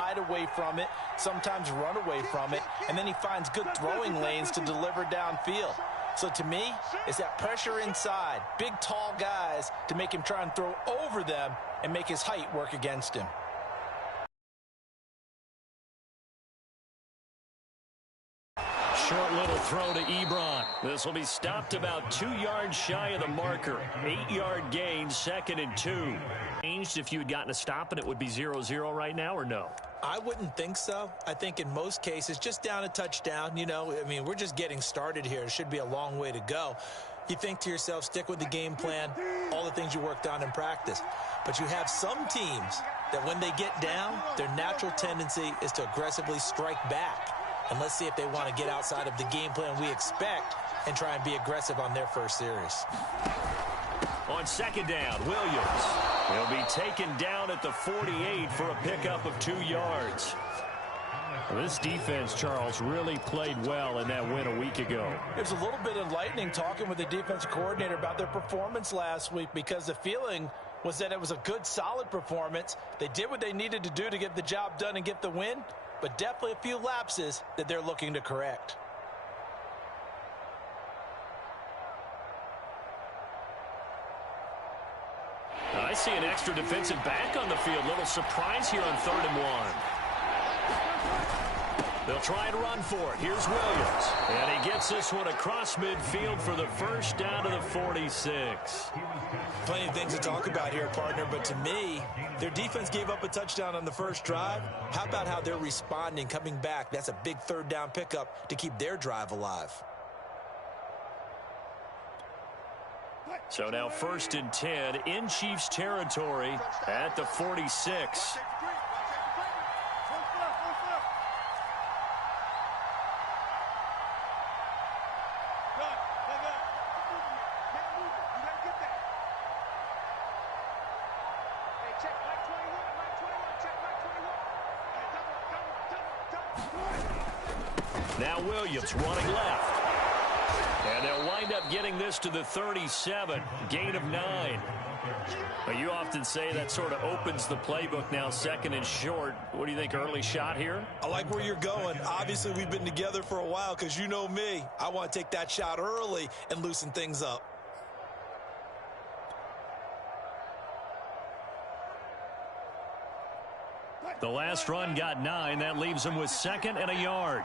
hide away from it, sometimes run away from it, and then he finds good throwing lanes to deliver downfield. So to me, it's that pressure inside, big, tall guys to make him try and throw over them and make his height work against him. Short little throw to Ebron. This will be stopped about 2 yards shy of the marker. 8-yard gain, 2nd and 2. Changed if you had gotten a stop and it would be 0-0 right now, or no? I wouldn't think so. I think in most cases, just down a touchdown, you know, I mean, we're just getting started here. It should be a long way to go. You think to yourself, stick with the game plan, all the things you worked on in practice. But you have some teams that when they get down, their natural tendency is to aggressively strike back. And let's see if they want to get outside of the game plan we expect and try and be aggressive on their first series. On 2nd down, Williams. He'll be taken down at the 48 for a pickup of 2 yards. This defense, Charles, really played well in that win a week ago. There's a little bit enlightening talking with the defensive coordinator about their performance last week, because the feeling was that it was a good, solid performance. They did what they needed to do to get the job done and get the win, but definitely a few lapses that they're looking to correct. I see an extra defensive back on the field. Little surprise here on 3rd and 1. They'll try and run for it. Here's Williams. And he gets this one across midfield for the first down to the 46. Plenty of things to talk about here, partner, but to me, their defense gave up a touchdown on the first drive. How about how they're responding, coming back? That's a big 3rd down pickup to keep their drive alive. So now 1st and 10 in Chiefs territory at the 46. Now Williams running left. And they'll wind up getting this to the 37, gain of 9. But you often say that sort of opens the playbook now, 2nd and short. What do you think, early shot here? I like where you're going. Obviously, we've been together for a while, because you know me. I want to take that shot early and loosen things up. The last run got 9. That leaves him with 2nd and a yard.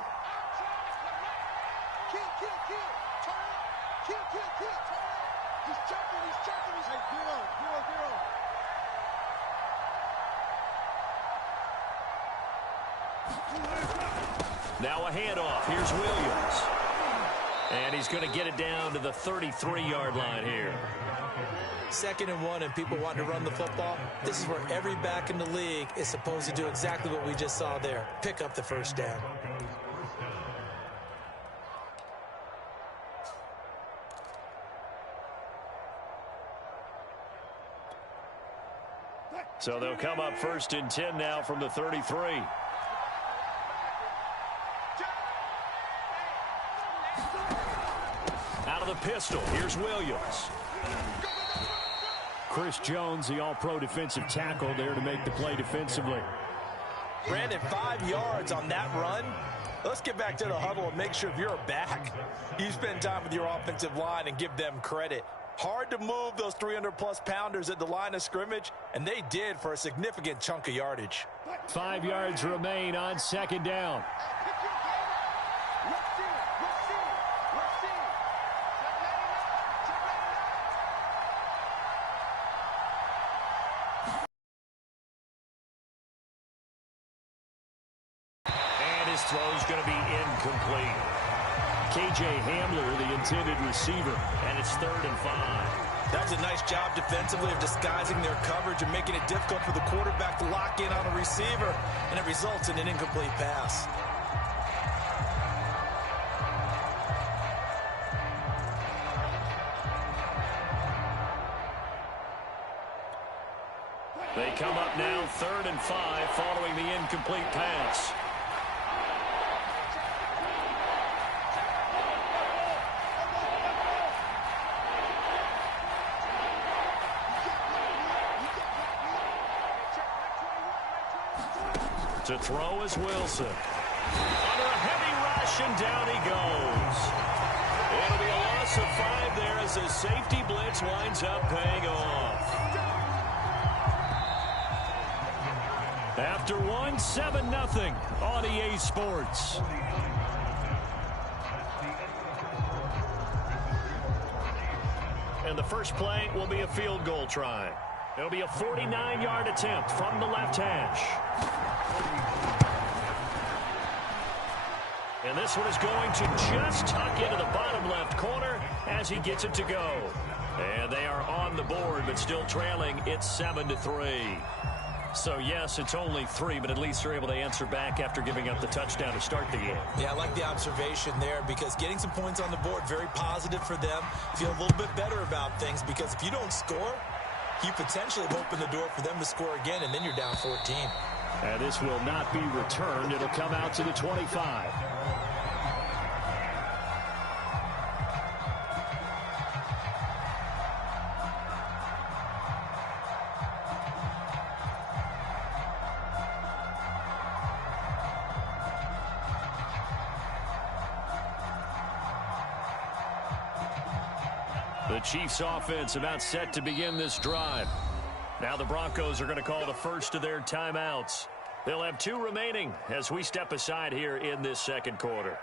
Now a handoff. Here's Williams. And he's going to get it down to the 33-yard line here. 2nd and 1, and people want to run the football. This is where every back in the league is supposed to do exactly what we just saw there. Pick up the first down. So they'll come up 1st and 10 now from the 33. Out of the pistol, here's Williams. Chris Jones, the all-pro defensive tackle, there to make the play defensively. Brandon, 5 yards on that run. Let's get back to the huddle and make sure if you're a back, you spend time with your offensive line and give them credit. Hard to move those 300-plus pounders at the line of scrimmage, and they did for a significant chunk of yardage. 5 yards remain on 2nd down. And his throw's going to be incomplete. K.J. Hamler, the intended receiver, and it's 3rd and 5. That was a nice job defensively of disguising their coverage and making it difficult for the quarterback to lock in on a receiver, and it results in an incomplete pass. They come up now 3rd and 5 following the incomplete pass. To throw is Wilson. Under a heavy rush, and down he goes. It'll be a loss of 5 there as the safety blitz winds up paying off. After one, 7-0 on EA Sports. And the first play will be a field goal try. It'll be a 49-yard attempt from the left hash. And this one is going to just tuck into the bottom left corner as he gets it to go. And they are on the board, but still trailing. It's 7-3. So, yes, it's only 3, but at least they're able to answer back after giving up the touchdown to start the game. Yeah, I like the observation there because getting some points on the board, very positive for them. Feel a little bit better about things because if you don't score, you potentially have opened the door for them to score again, and then you're down 14. And this will not be returned. It'll come out to the 25. The Chiefs offense about set to begin this drive. Now the Broncos are going to call the first of their timeouts. They'll have 2 remaining as we step aside here in this second quarter.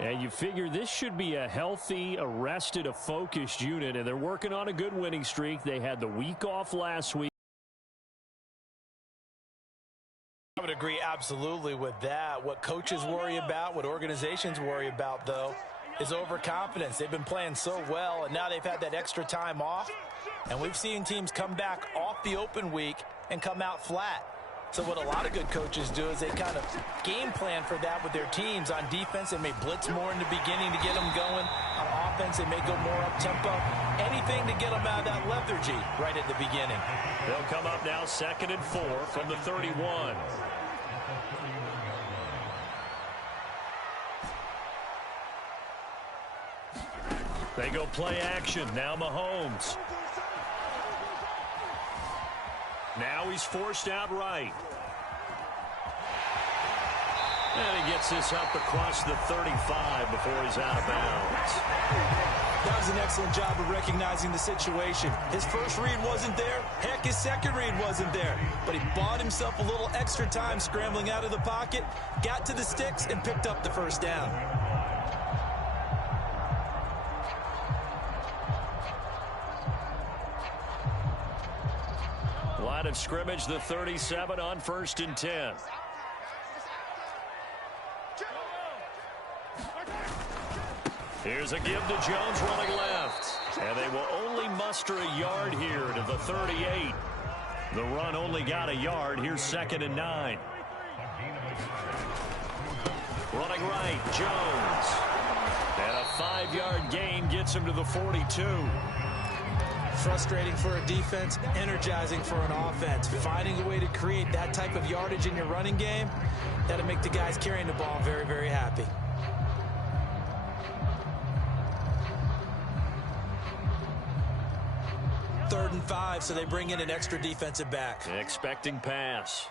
And you figure this should be a healthy, a rested, a focused unit, and they're working on a good winning streak. They had the week off last week. I would agree absolutely with that. What coaches worry about, what organizations worry about, though, is overconfidence. They've been playing so well, and now they've had that extra time off. And we've seen teams come back off the open week and come out flat. So what a lot of good coaches do is they kind of game plan for that with their teams. On defense, they may blitz more in the beginning to get them going. On offense, they may go more up-tempo. Anything to get them out of that lethargy right at the beginning. They'll come up now 2nd and 4 from the 31. They go play action. Now Mahomes. Now he's forced out right. And he gets this up across the 35 before he's out of bounds. That was an excellent job of recognizing the situation. His first read wasn't there. Heck, his second read wasn't there. But he bought himself a little extra time scrambling out of the pocket, got to the sticks, and picked up the first down. Line of scrimmage, the 37 on 1st and 10. Here's a give to Jones running left. And they will only muster a yard here to the 38. The run only got a yard. Here's 2nd and 9. Running right, Jones. And a 5-yard gain gets him to the 42. Frustrating for a defense, energizing for an offense. Finding a way to create that type of yardage in your running game, that'll make the guys carrying the ball very, very happy. Third and 5, so they bring in an extra defensive back. Expecting pass.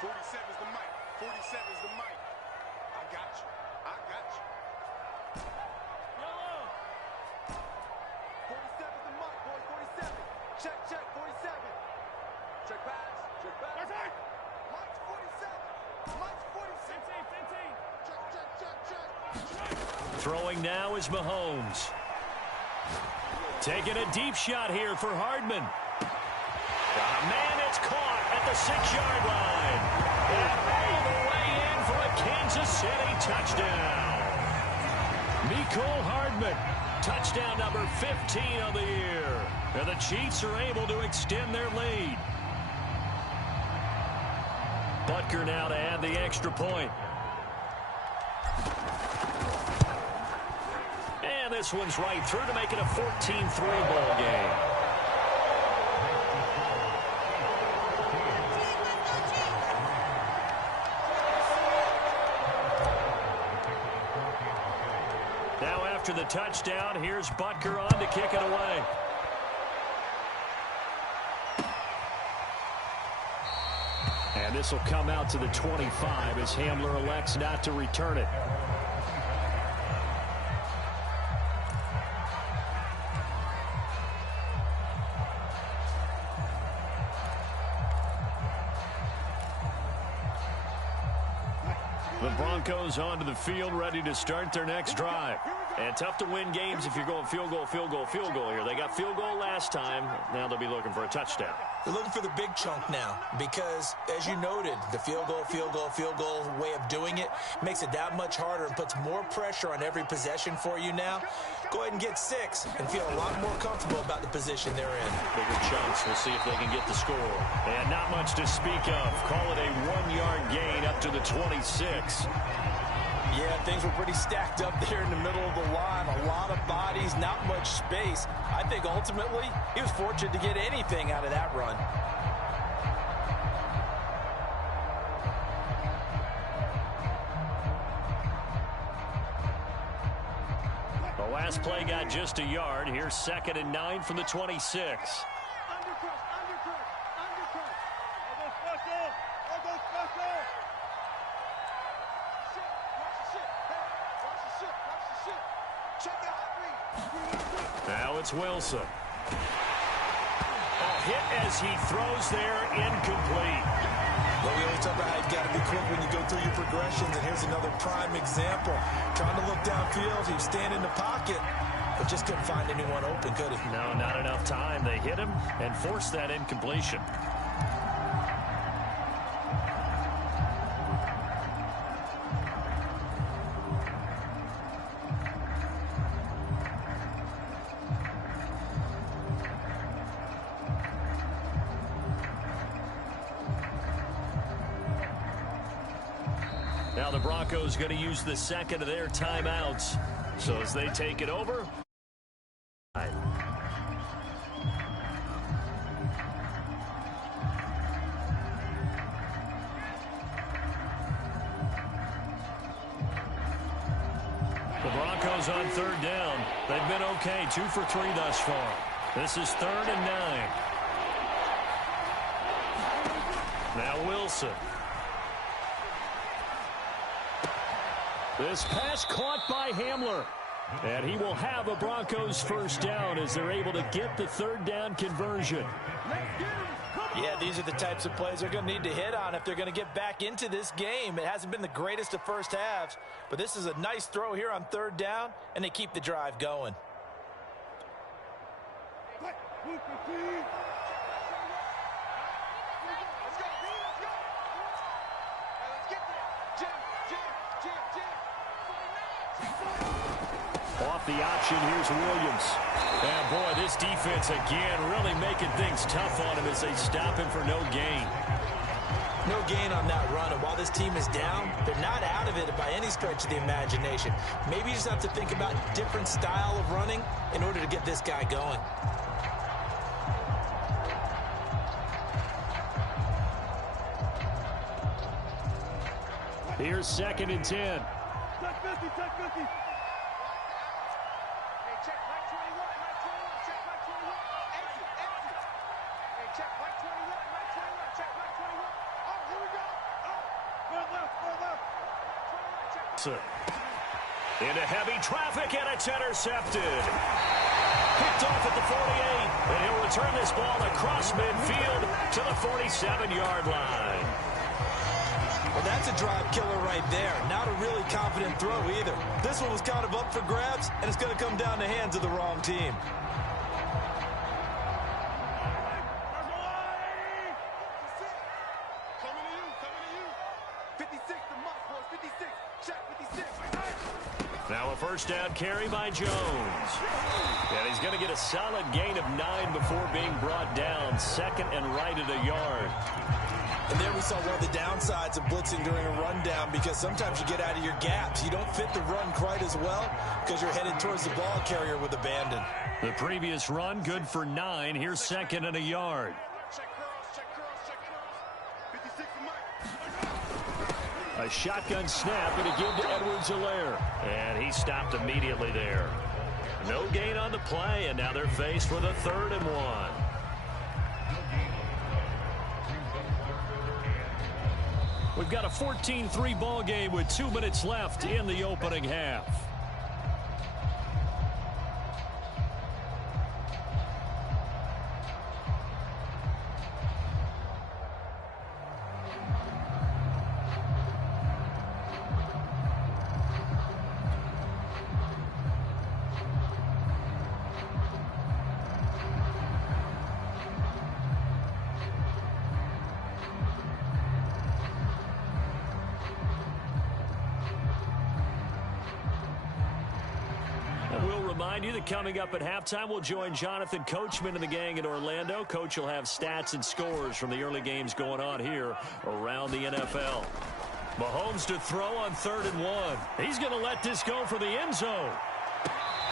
47 is the mic. 47 is the mic. I got you. I got you. 47 is the mic, boys. 47. Check, check. 47. Check pass. Check pass. Mike's 47. Mike's 47. 15. Check, check, check, check. Throwing now is Mahomes. Taking a deep shot here for Hardman. Man, it's caught at the 6-yard line. And all the way in for a Kansas City touchdown. Mecole Hardman, touchdown number 15 on the year. And the Chiefs are able to extend their lead. Butker now to add the extra point. And this one's right through to make it a 14-3 ball game. Now after the touchdown, here's Butker on to kick it away. And this will come out to the 25 as Hamler elects not to return it. The Broncos onto the field, ready to start their next drive. And tough to win games if you're going field goal, field goal, field goal here. They got field goal last time. Now they'll be looking for a touchdown. They're looking for the big chunk now because, as you noted, the field goal way of doing it makes it that much harder and puts more pressure on every possession for you now. Go ahead and get 6 and feel a lot more comfortable about the position they're in. Bigger chunks. We'll see if they can get the score. And not much to speak of. Call it a 1-yard gain up to the 26. Yeah, things were pretty stacked up there in the middle of the line. A lot of bodies, not much space. I think ultimately he was fortunate to get anything out of that run. The last play got just a yard. Here's 2nd and 9 from the 26. Now it's Wilson. Hit as he throws there, incomplete. Well, we always talk about how you've got to be quick when you go through your progressions, and here's another prime example. Trying to look downfield, he was standing in the pocket, but just couldn't find anyone open, could he? No, not enough time. They hit him and forced that incompletion. Now the Broncos going to use the second of their timeouts. So as they take it over. The Broncos on 3rd down. They've been okay, 2 for 3 thus far. This is 3rd and 9. Now Wilson. This pass caught by Hamler. And he will have a Broncos first down as they're able to get the 3rd down conversion. Yeah, these are the types of plays they're going to need to hit on if they're going to get back into this game. It hasn't been the greatest of first halves, but this is a nice throw here on 3rd down, and they keep the drive going. Off the option, here's Williams. And boy, this defense again really making things tough on him as they stop him for no gain. No gain on that run, and while this team is down, they're not out of it by any stretch of the imagination. Maybe you just have to think about a different style of running in order to get this guy going. Here's 2nd and 10. Check 50, check 50. Hey, check Mike 21, Mike 21, check Mike 21. Exit, exit. Hey, check Mike 21, Mike 21, check Mike 21. Oh, here we go. Oh, go left, go left. 21, check. Into heavy traffic, and it's intercepted. Picked off at the 48, and he'll return this ball across midfield to the 47-yard line. Well, that's a drive killer right there. Not a really confident throw either. This one was kind of up for grabs, and it's going to come down the hands of the wrong team. Coming to you. 56 to Musk, boys, 56. Check 56. Now a first down carry by Jones. And he's going to get a solid gain of 9 before being brought down. 2nd and right at a yard. And there we saw one of the downsides of blitzing during a rundown, because sometimes you get out of your gaps. You don't fit the run quite as well because you're headed towards the ball carrier with abandon. The previous run good for 9. Here's 2nd and a yard. Check curls. 56 to Mike. A shotgun snap and a give to Edwards-Helaire. And he stopped immediately there. No gain on the play, and now they're faced with a 3rd and 1. We've got a 14-3 ball game with 2 minutes left in the opening half. Remind you that coming up at halftime, we'll join Jonathan Coachman and the gang in Orlando. Coach will have stats and scores from the early games going on here around the NFL. Mahomes to throw on 3rd and 1. He's going to let this go for the end zone.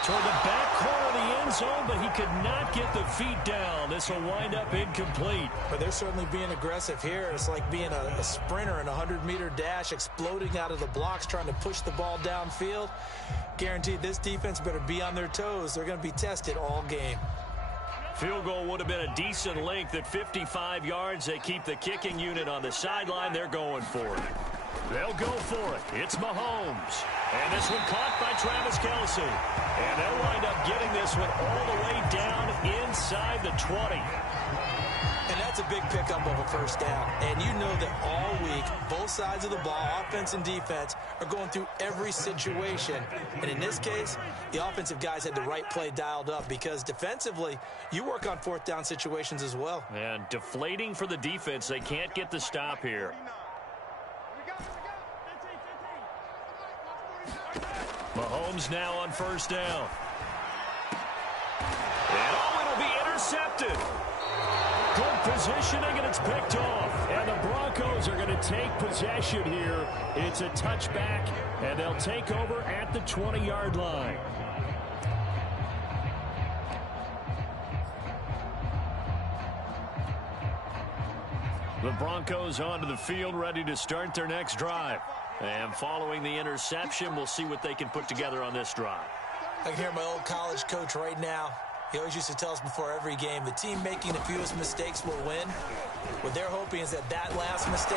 Toward the back corner of the end zone, but he could not get the feet down. This will wind up incomplete. But they're certainly being aggressive here. It's like being a sprinter in a 100-meter dash, exploding out of the blocks, trying to push the ball downfield. Guaranteed this defense better be on their toes. They're going to be tested all game. Field goal would have been a decent length at 55 yards. They keep the kicking unit on the sideline. They're going for it. They'll go for it. It's Mahomes. And this one caught by Travis Kelce. And they'll wind up getting this one all the way down inside the 20. And that's a big pickup of a first down. And you know that all week, both sides of the ball, offense and defense, are going through every situation. And in this case, the offensive guys had the right play dialed up because defensively, you work on 4th down situations as well. And deflating for the defense. They can't get the stop here. Mahomes now on 1st down. And it'll be intercepted. Good positioning, and it's picked off. And the Broncos are going to take possession here. It's a touchback, and they'll take over at the 20-yard line. The Broncos onto the field, ready to start their next drive. And following the interception, we'll see what they can put together on this drive. I can hear my old college coach right now. He always used to tell us before every game, the team making the fewest mistakes will win. What they're hoping is that last mistake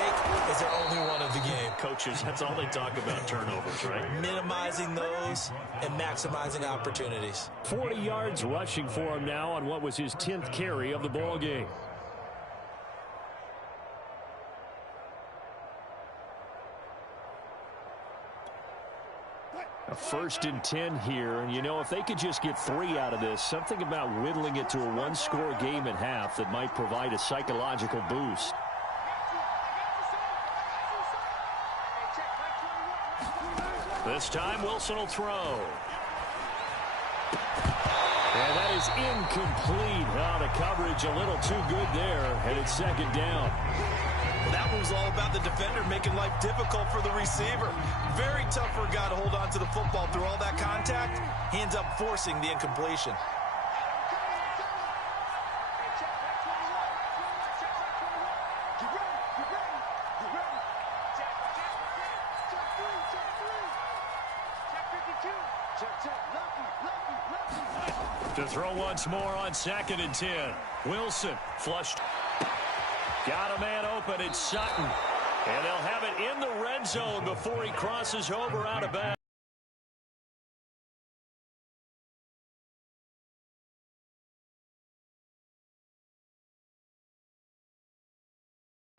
is their only one of the game. Coaches, that's all they talk about, turnovers, right? Minimizing those and maximizing opportunities. 40 yards rushing for him now on what was his 10th carry of the ball game. A 1st and 10 here, and you know, if they could just get 3 out of this, something about whittling it to a 1-score game at half that might provide a psychological boost. This time, Wilson will throw. And that is incomplete. Oh, the coverage a little too good there, and it's 2nd down. Well, that one was all about the defender making life difficult for the receiver. Very tough for a guy to hold on to the football through all that contact. He ends up forcing the incompletion. To throw once more on 2nd and 10. Wilson flushed. Got a man open. It's Sutton. And they'll have it in the red zone before he crosses over out of bounds.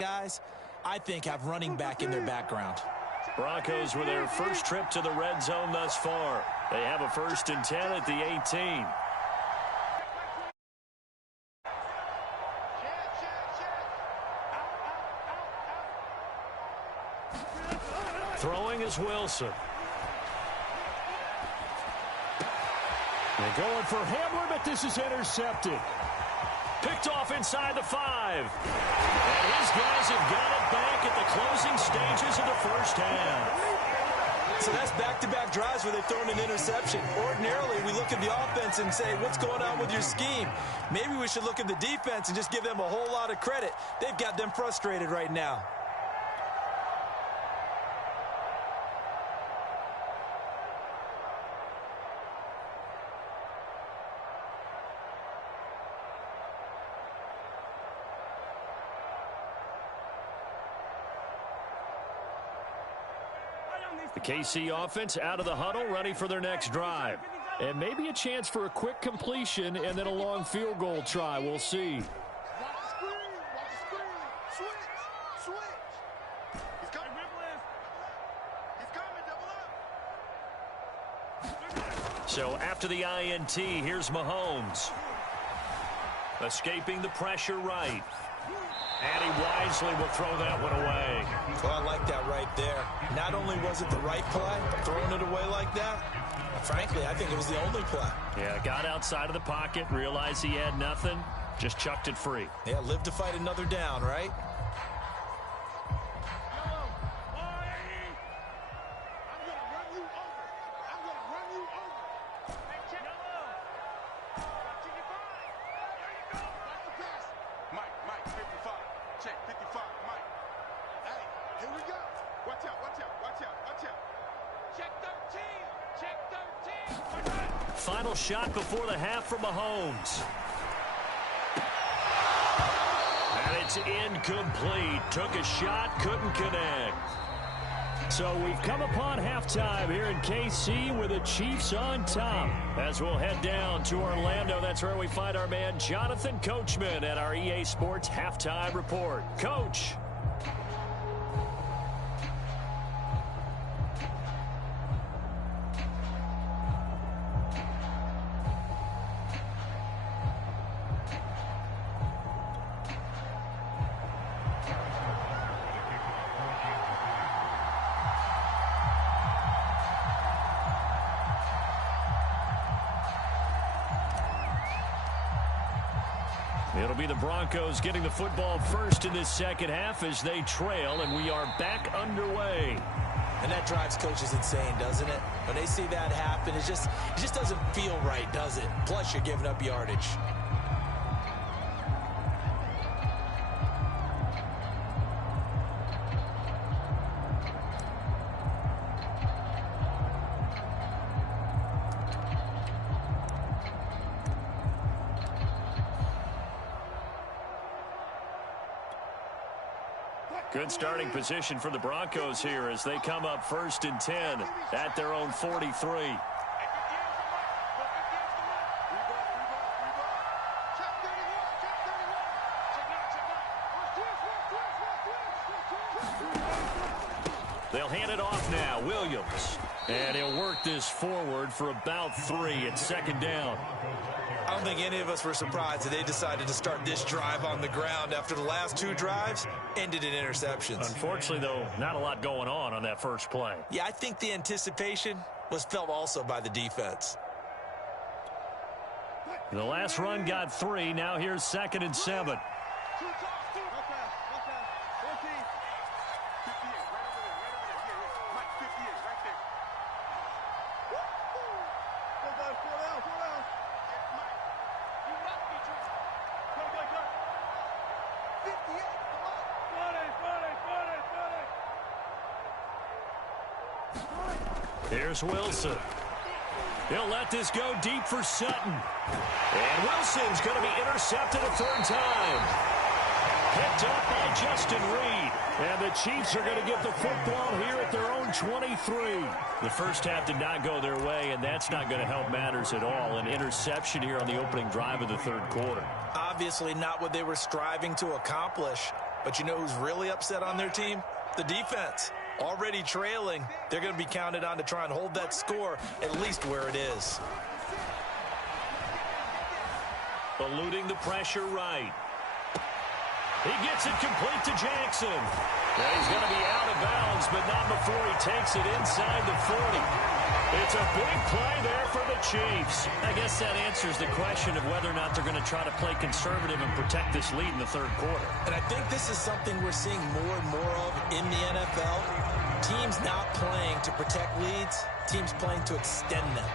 Guys, I think, have running back in their background. Broncos with their first trip to the red zone thus far. They have a 1st and 10 at the 18. Throwing is Wilson. They're going for Hamler, but this is intercepted. Picked off inside the 5. And his guys have got it back at the closing stages of the first half. So that's back-to-back drives where they've thrown an interception. Ordinarily, we look at the offense and say, what's going on with your scheme? Maybe we should look at the defense and just give them a whole lot of credit. They've got them frustrated right now. The KC offense out of the huddle, ready for their next drive. And maybe a chance for a quick completion and then a long field goal try. We'll see. Watch the screen. Watch the screen. Switch. He's coming. He's coming. Double up. So after the INT, here's Mahomes. Escaping the pressure right. And he wisely will throw that one away. Well, I like that right there. Not only was it the right play, throwing it away like that, frankly, I think it was the only play. Yeah, got outside of the pocket, realized he had nothing, just chucked it free. Yeah, live to fight another down, right? Final shot before the half from Mahomes. And it's incomplete. Took a shot, couldn't connect. So we've come upon halftime here in KC with the Chiefs on top. As we'll head down to Orlando, that's where we find our man Jonathan Coachman at our EA Sports Halftime Report. Coach. It'll be the Broncos getting the football first in this second half as they trail, and we are back underway. And that drives coaches insane, doesn't it? When they see that happen, it just doesn't feel right, does it? Plus, you're giving up yardage. Good starting position for the Broncos here as they come up 1st and 10 at their own 43. They'll hand it off now. Williams. And he'll work this forward for about 3 at 2nd down. I don't think any of us were surprised that they decided to start this drive on the ground after the last 2 drives ended in interceptions. Unfortunately, though, not a lot going on that first play. Yeah, I think the anticipation was felt also by the defense. The last run got 3. Now here's 2nd and 7. Here's Wilson. He'll let this go deep for Sutton. And Wilson's going to be intercepted a 3rd time. Picked up by Justin Reed. And the Chiefs are going to get the football here at their own 23. The first half did not go their way, and that's not going to help matters at all. An interception here on the opening drive of the 3rd quarter. Obviously not what they were striving to accomplish. But you know who's really upset on their team? The defense. Already trailing, they're going to be counted on to try and hold that score at least where it is. Eluding the pressure right. He gets it complete to Jackson. Now he's going to be out of bounds, but not before he takes it inside the 40. It's a big play there for the Chiefs. I guess that answers the question of whether or not they're going to try to play conservative and protect this lead in the 3rd quarter. And I think this is something we're seeing more and more of in the NFL. Teams not playing to protect leads, teams playing to extend them.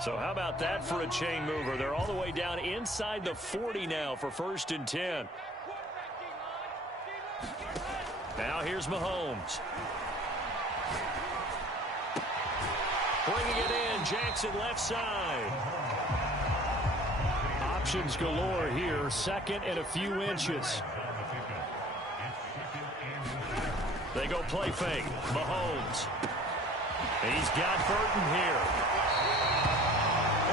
So how about that for a chain mover? They're all the way down inside the 40 now for 1st and 10. Now here's Mahomes. Bringing it in, Jackson left side. Options galore here. Second and a few inches. They go play fake. Mahomes. He's got Burton here.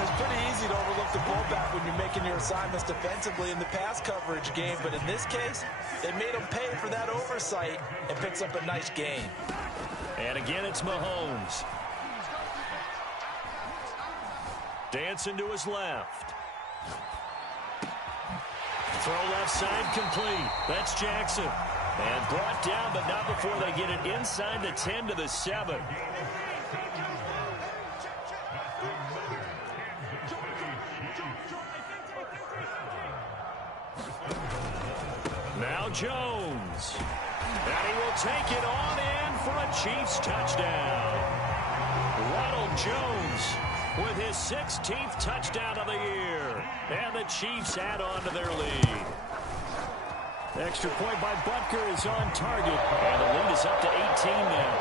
It's pretty easy to overlook the pullback when you're making your assignments defensively in the pass coverage game, but in this case, they made him pay for that oversight and picks up a nice gain. And again, it's Mahomes. Dancing to his left. Throw left side complete. That's Jackson. And brought down, but not before they get it inside the 10 to the 7. Now Jones. And he will take it on in for a Chiefs touchdown. Ronald Jones with his 16th touchdown of the year. And the Chiefs add on to their lead. Extra point by Butker is on target. And the lead is up to 18 now.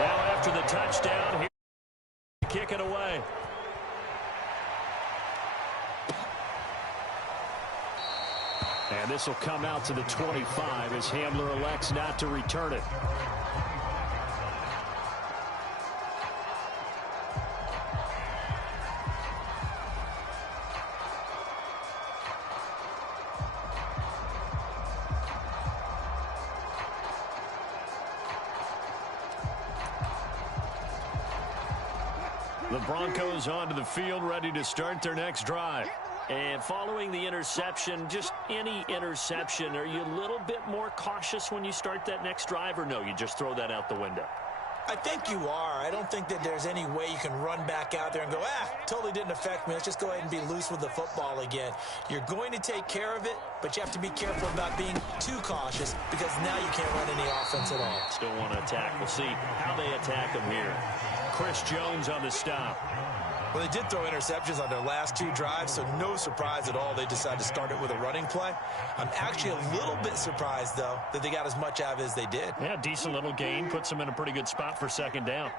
Now after the touchdown, here kick it away. And this will come out to the 25 as Hamler elects not to return it. The Broncos onto the field, ready to start their next drive. And following the interception, just any interception, are you a little bit more cautious when you start that next drive, or no, you just throw that out the window? I think you are. I don't think that there's any way you can run back out there and go, totally didn't affect me. Let's just go ahead and be loose with the football again. You're going to take care of it, but you have to be careful about being too cautious because now you can't run any offense at all. Still want to attack. We'll see how they attack them here. Chris Jones on the stop. Well, they did throw interceptions on their last two drives, so no surprise at all they decided to start it with a running play. I'm actually a little bit surprised, though, that they got as much out of it as they did. Yeah, decent little gain. Puts them in a pretty good spot for second down.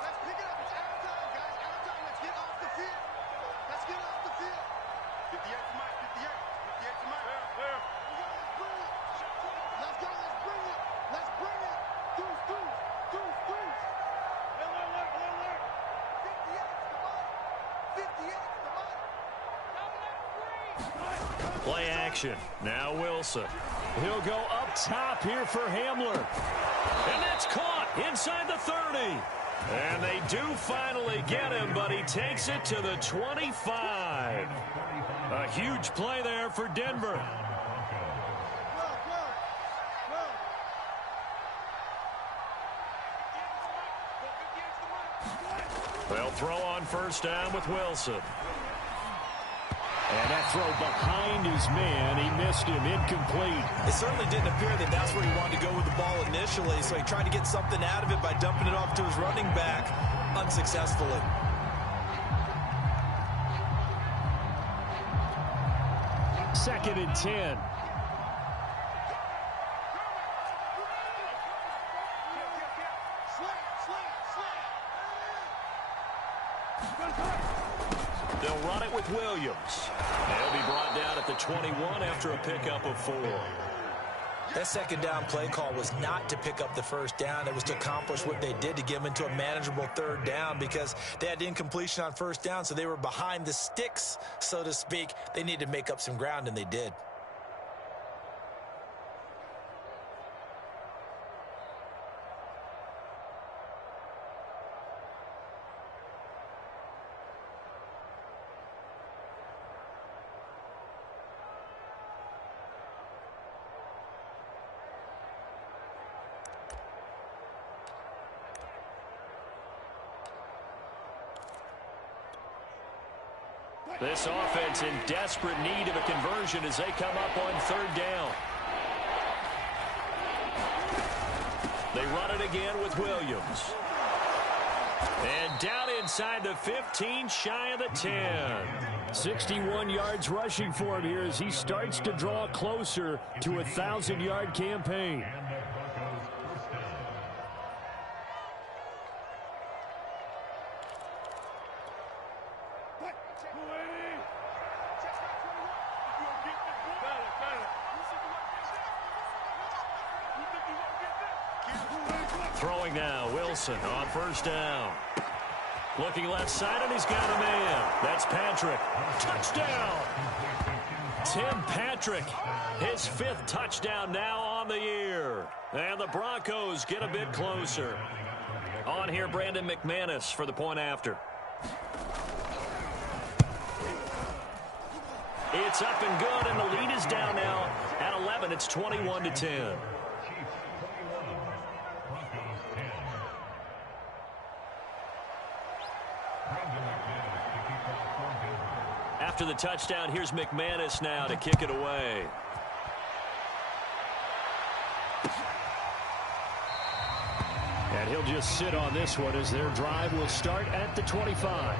Let's pick it up. It's out of time, guys. Out of time. Let's get off the field. Let's get off the field. 58 to Mike. 58. 58 to Mike. Clear. Let's bring it. Let's go. Let's bring it. Let's bring it. Deuce, deuce. Deuce, deuce. Alert. 58 to Mike. 58 to Mike. Play action. Now Wilson. He'll go up top here for Hamler. And that's caught inside the 30. And they do finally get him, but he takes it to the 25. A huge play there for Denver. They'll throw on first down with Wilson. And that throw behind his man, he missed him, incomplete. It certainly didn't appear that that's where he wanted to go with the ball initially, so he tried to get something out of it by dumping it off to his running back unsuccessfully. Second and 10. They'll run it with Williams. They'll be brought down at the 21 after a pickup of 4. That second down play call was not to pick up the first down. It was to accomplish what they did to get them into a manageable third down because they had incompletion on first down, so they were behind the sticks, so to speak. They needed to make up some ground, and they did. This offense in desperate need of a conversion as they come up on third down. They run it again with Williams. And down inside the 15, shy of the 10. 61 yards rushing for him here as he starts to draw closer to a 1,000-yard campaign. Throwing now, Wilson on first down. Looking left side, and he's got a man. That's Patrick. Touchdown! Tim Patrick, his 5th touchdown now on the year. And the Broncos get a bit closer. On here, Brandon McManus for the point after. It's up and good, and the lead is down now at 11. It's 21-10. After the touchdown, here's McManus now to kick it away. And he'll just sit on this one as their drive will start at the 25.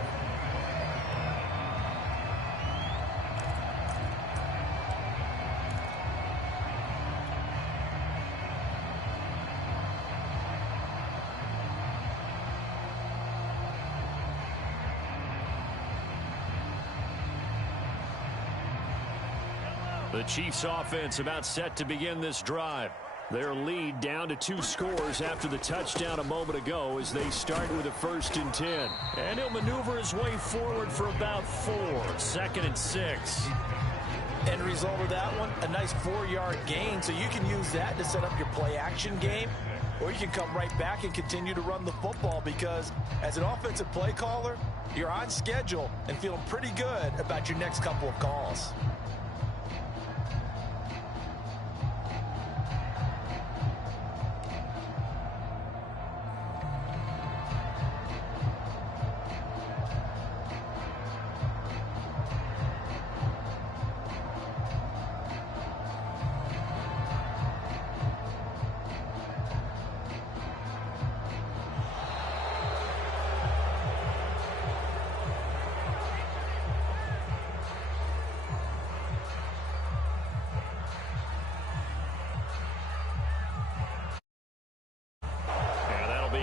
The Chiefs offense about set to begin this drive. Their lead down to 2 scores after the touchdown a moment ago as they start with a 1st and 10. And he'll maneuver his way forward for about 4. 2nd and 6. End result of that one, a nice 4-yard gain, so you can use that to set up your play-action game, or you can come right back and continue to run the football because as an offensive play caller, you're on schedule and feeling pretty good about your next couple of calls.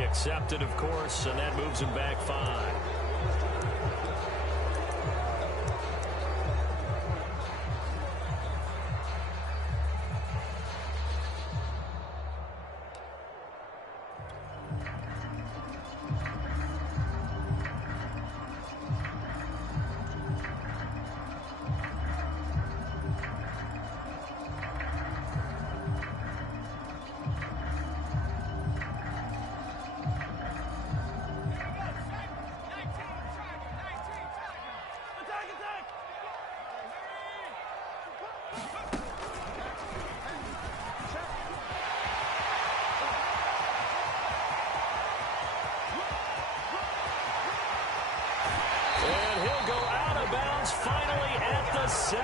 Accepted, of course, and that moves him back 5. Finally at the 7.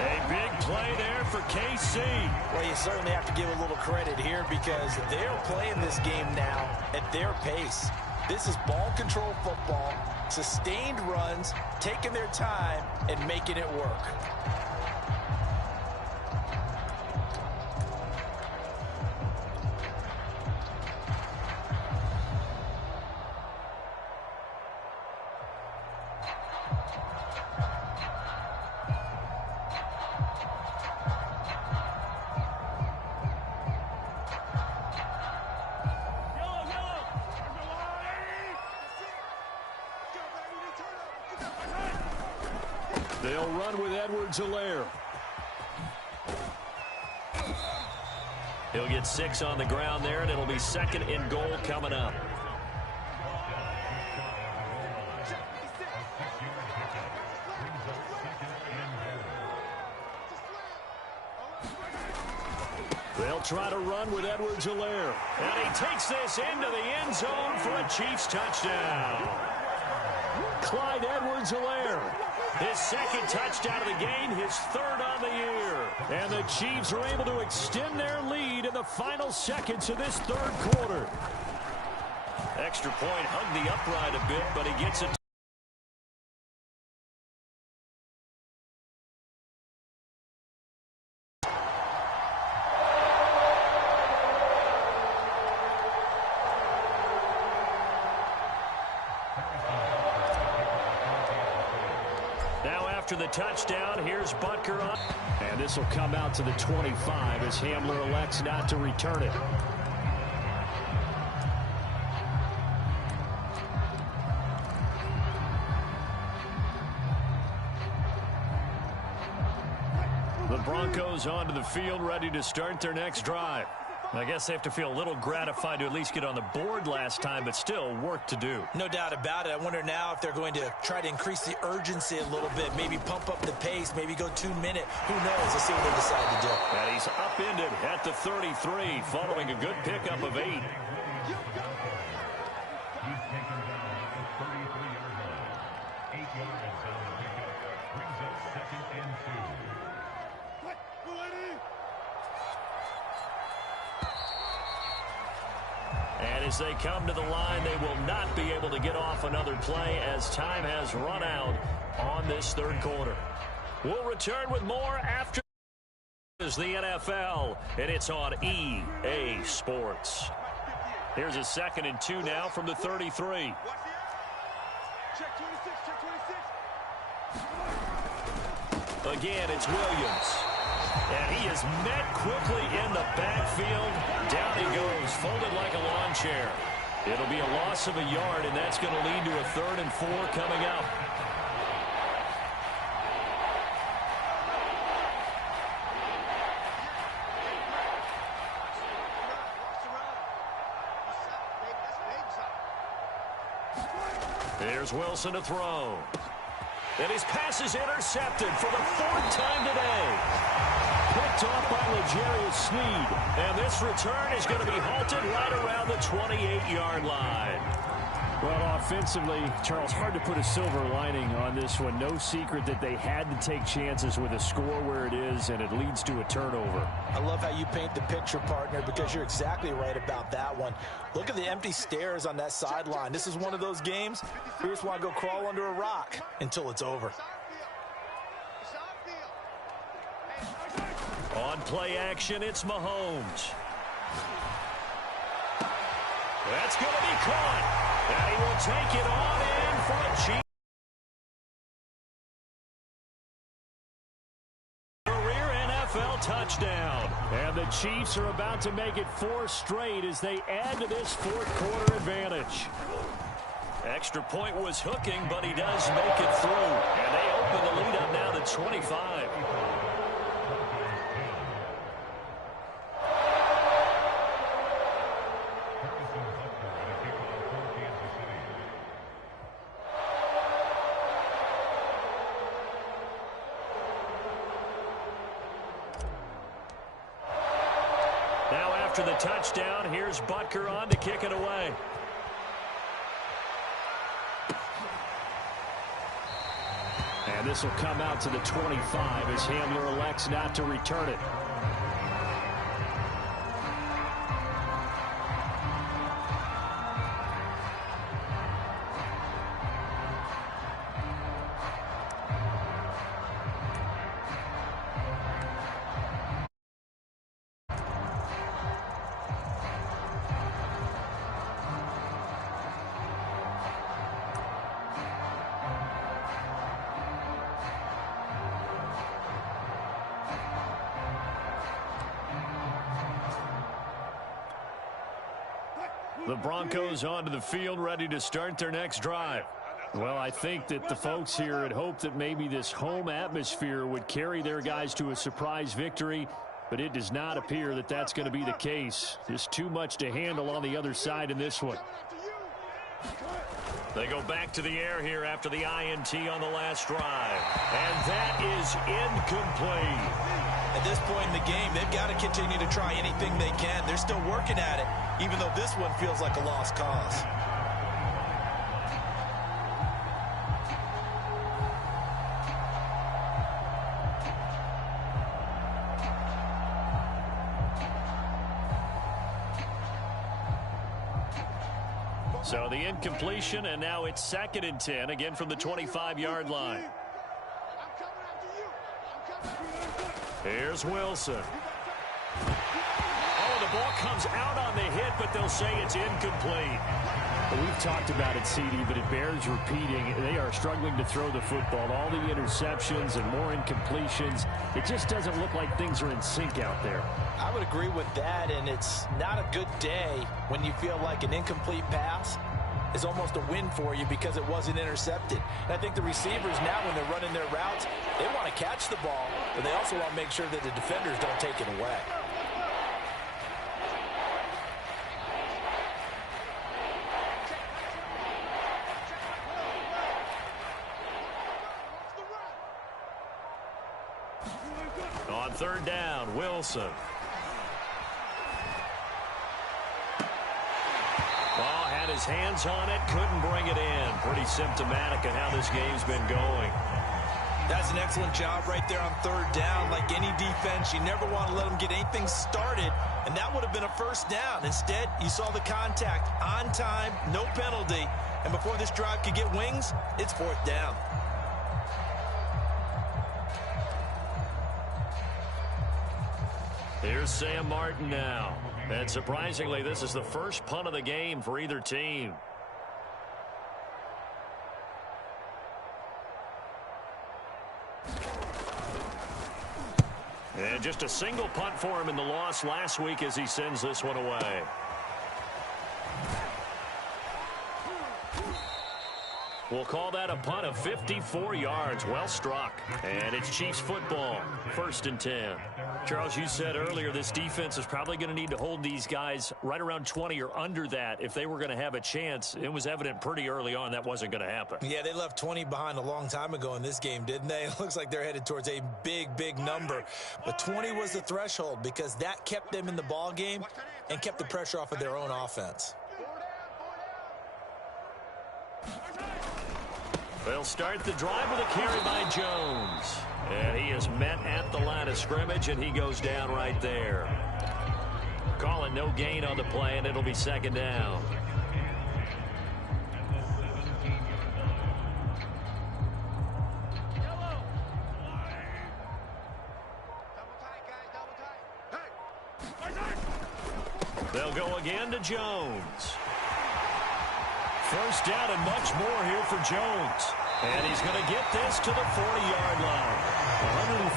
A big play there for KC. Well, you certainly have to give a little credit here because they're playing this game now at their pace. This is ball control football, sustained runs, taking their time, and making it work. They'll run with Edwards-Helaire. He'll get 6 on the ground there, and it'll be 2nd and goal coming up. They'll try to run with Edwards-Helaire. And he takes this into the end zone for a Chiefs touchdown. Clyde Edwards-Helaire. His 2nd touchdown of the game, his 3rd on the year. And the Chiefs are able to extend their lead in the final seconds of this 3rd quarter. Extra point hugged the upright a bit, but he gets it. after the touchdown, here's Butker on. And this will come out to the 25 as Hamler elects not to return it. The Broncos onto the field, ready to start their next drive. I guess they have to feel a little gratified to at least get on the board last time, but still work to do. No doubt about it. I wonder now if they're going to try to increase the urgency a little bit, maybe pump up the pace, maybe go 2-minute. Who knows? Let's see what they decide to do. And he's upended at the 33, following a good pickup of 8. And as they come to the line, they will not be able to get off another play as time has run out on this third quarter. We'll return with more after the NFL, and it's on EA Sports. Here's a 2nd and 2 now from the 33. Check 26, check 26. Again, it's Williams. And he is met quickly in the backfield. Down he goes, folded like a lawn chair. It'll be a loss of a yard, and that's going to lead to a 3rd and 4 coming up. Here's Wilson to throw. And his pass is intercepted for the 4th time today. Picked off by L'Jarius Sneed. And this return is going to be halted right around the 28-yard line. Well, offensively, Charles, hard to put a silver lining on this one. No secret that they had to take chances with a score where it is, and it leads to a turnover. I love how you paint the picture, partner, because you're exactly right about that one. Look at the empty stares on that sideline. This is one of those games where you just want to go crawl under a rock until it's over. On play action, it's Mahomes. That's going to be caught. And he will take it on in for a career NFL touchdown. And the Chiefs are about to make it 4 straight as they add to this 4th quarter advantage. Extra point was hooking, but he does make it through. And they open the lead up now to 25. After the touchdown, here's Butker on to kick it away. And this will come out to the 25 as Hamler elects not to return it. The Broncos onto the field, ready to start their next drive. Well, I think that the folks here had hoped that maybe this home atmosphere would carry their guys to a surprise victory, but it does not appear that that's going to be the case. Just too much to handle on the other side in this one. They go back to the air here after the INT on the last drive. And that is incomplete. At this point in the game, they've got to continue to try anything they can. They're still working at it, even though this one feels like a lost cause. So the incompletion, and now it's 2nd and 10, again from the 25-yard line. Here's Wilson. Oh, the ball comes out on the hit, but they'll say it's incomplete. We've talked about it, CD, but it bears repeating. They are struggling to throw the football. All the interceptions and more incompletions. It just doesn't look like things are in sync out there. I would agree with that, and it's not a good day when you feel like an incomplete pass is almost a win for you because it wasn't intercepted. And I think the receivers now, when they're running their routes, they want to catch the ball, but they also want to make sure that the defenders don't take it away. On third down, Wilson. Oh, had his hands on it, couldn't bring it in. Pretty symptomatic of how this game's been going. That's an excellent job right there on third down. Like any defense, you never want to let them get anything started, and that would have been a first down. Instead, you saw the contact on time, no penalty, and before this drive could get wings, it's fourth down. Here's Sam Martin now. And surprisingly, this is the first punt of the game for either team. And just a single punt for him in the loss last week as he sends this one away. We'll call that a punt of 54 yards. Well struck. And it's Chiefs football. 1st and 10. Charles, you said earlier this defense is probably going to need to hold these guys right around 20 or under that if they were going to have a chance. It was evident pretty early on that wasn't going to happen. Yeah, they left 20 behind a long time ago in this game, didn't they? It looks like they're headed towards a big number. But 20 was the threshold because that kept them in the ball game and kept the pressure off of their own offense. They'll start the drive with a carry by Jones. And he is met at the line of scrimmage, and he goes down right there. Call it no gain on the play, and it'll be 2nd down. They'll go again to Jones. First down and much more here for Jones. And he's going to get this to the 40-yard line.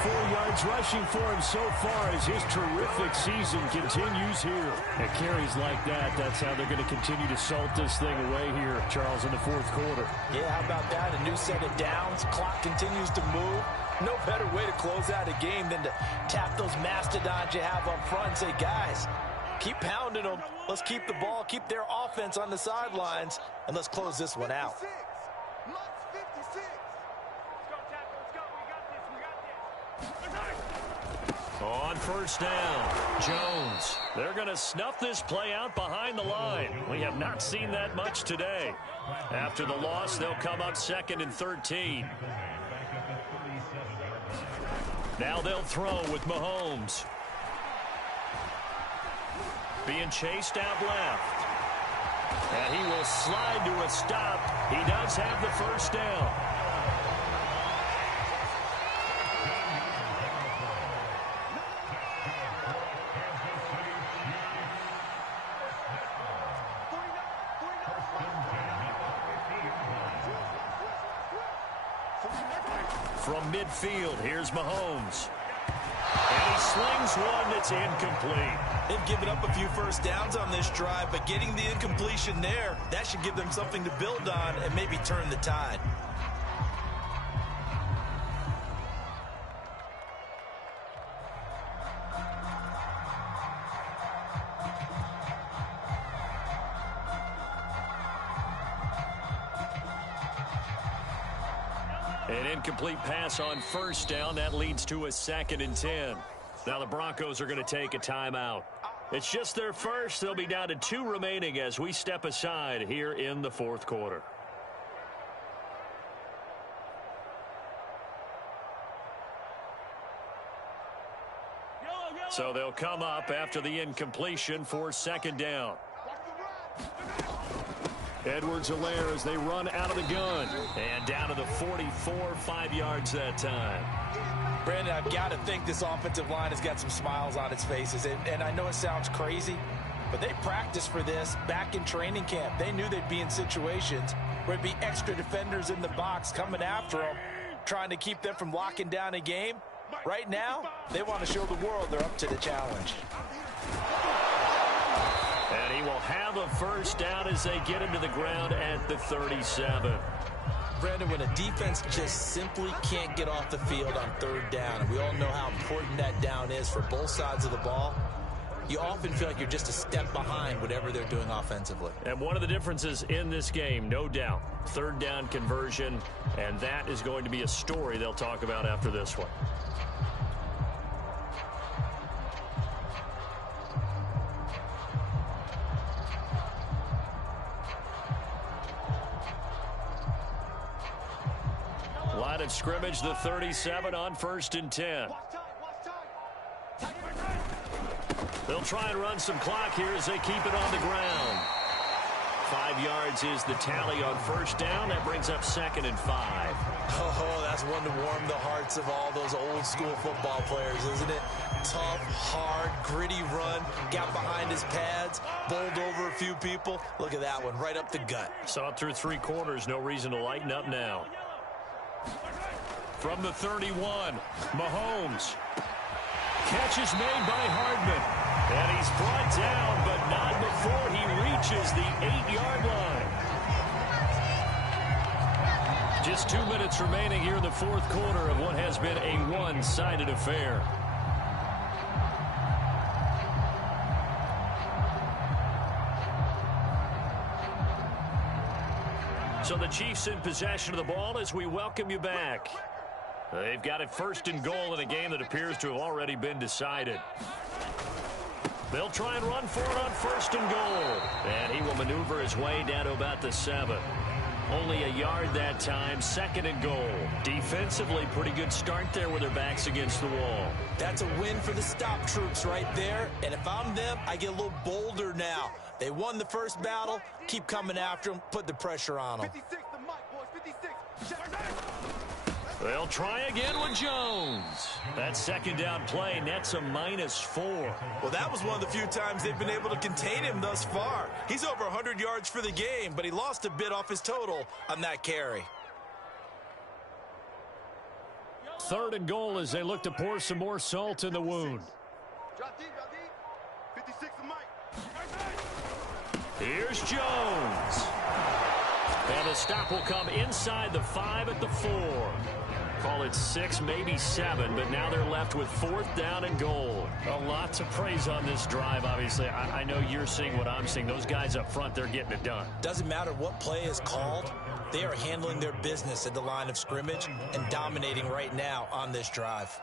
104 yards rushing for him so far as his terrific season continues here. At carries like that, that's how they're going to continue to salt this thing away here, Charles, in the 4th quarter. Yeah, how about that? A new set of downs. Clock continues to move. No better way to close out a game than to tap those mastodons you have up front and say, guys, keep pounding them. Let's keep the ball, keep their offense on the sidelines, and let's close this one out. On first down, Jones. They're going to snuff this play out behind the line. We have not seen that much today. After the loss, they'll come up 2nd and 13. Now they'll throw with Mahomes. Being chased out left. And he will slide to a stop. He does have the first down. From midfield, here's Mahomes. And he slings one that's incomplete. They've given up a few first downs on this drive, but getting the incompletion there, that should give them something to build on and maybe turn the tide. An incomplete pass on first down. That leads to a 2nd and 10. Now the Broncos are going to take a timeout. It's just their first. They'll be down to 2 remaining as we step aside here in the 4th quarter. So they'll come up after the incompletion for 2nd down. Edwards-Helaire as they run out of the gun. And down to the 44, 5 yards that time. Brandon, I've got to think this offensive line has got some smiles on its faces. And I know it sounds crazy, But they practiced for this back in training camp. They knew they'd be in situations where it'd be extra defenders in the box coming after them, trying to keep them from locking down a game. Right now, they want to show the world they're up to the challenge. And he will have a first down as they get into the ground at the 37. Brandon, when a defense just simply can't get off the field on third down, and we all know how important that down is for both sides of the ball, you often feel like you're just a step behind whatever they're doing offensively. And one of the differences in this game, no doubt, third down conversion, and that is going to be a story they'll talk about after this one. Line of scrimmage, the 37 on 1st and 10. They'll try and run some clock here as they keep it on the ground. 5 yards is the tally on first down. That brings up 2nd and 5. Oh, that's one to warm the hearts of all those old school football players, isn't it? Tough, hard, gritty run. Got behind his pads, bowled over a few people. Look at that one, right up the gut. Saw it through 3 quarters. No reason to lighten up now. From the 31, Mahomes. Catch is made by Hardman. And he's brought down, but not before he reaches the 8-yard line. Just 2 minutes remaining here in the 4th quarter of what has been a one-sided affair. So the Chiefs in possession of the ball as we welcome you back. They've got it 1st and goal in a game that appears to have already been decided. They'll try and run for it on 1st and goal. And he will maneuver his way down to about the 7. Only a yard that time, 2nd and goal. Defensively, pretty good start there with their backs against the wall. That's a win for the stop troops right there. And if I'm them, I get a little bolder now. They won the first battle. Keep coming after them. Put the pressure on them. 56, the mic, boys. 56. They'll try again with Jones. That 2nd down play nets a -4. Well, that was one of the few times they've been able to contain him thus far. He's over 100 yards for the game, but he lost a bit off his total on that carry. 3rd and goal as they look to pour some more salt in the wound. Drop deep, drop deep. 56, the mic. Here's Jones. And the stop will come inside the 5 at the 4. Call it 6, maybe 7, but now they're left with 4th down and goal. A lot to praise on this drive, obviously. I know you're seeing what I'm seeing. Those guys up front, they're getting it done. Doesn't matter what play is called. They are handling their business at the line of scrimmage and dominating right now on this drive.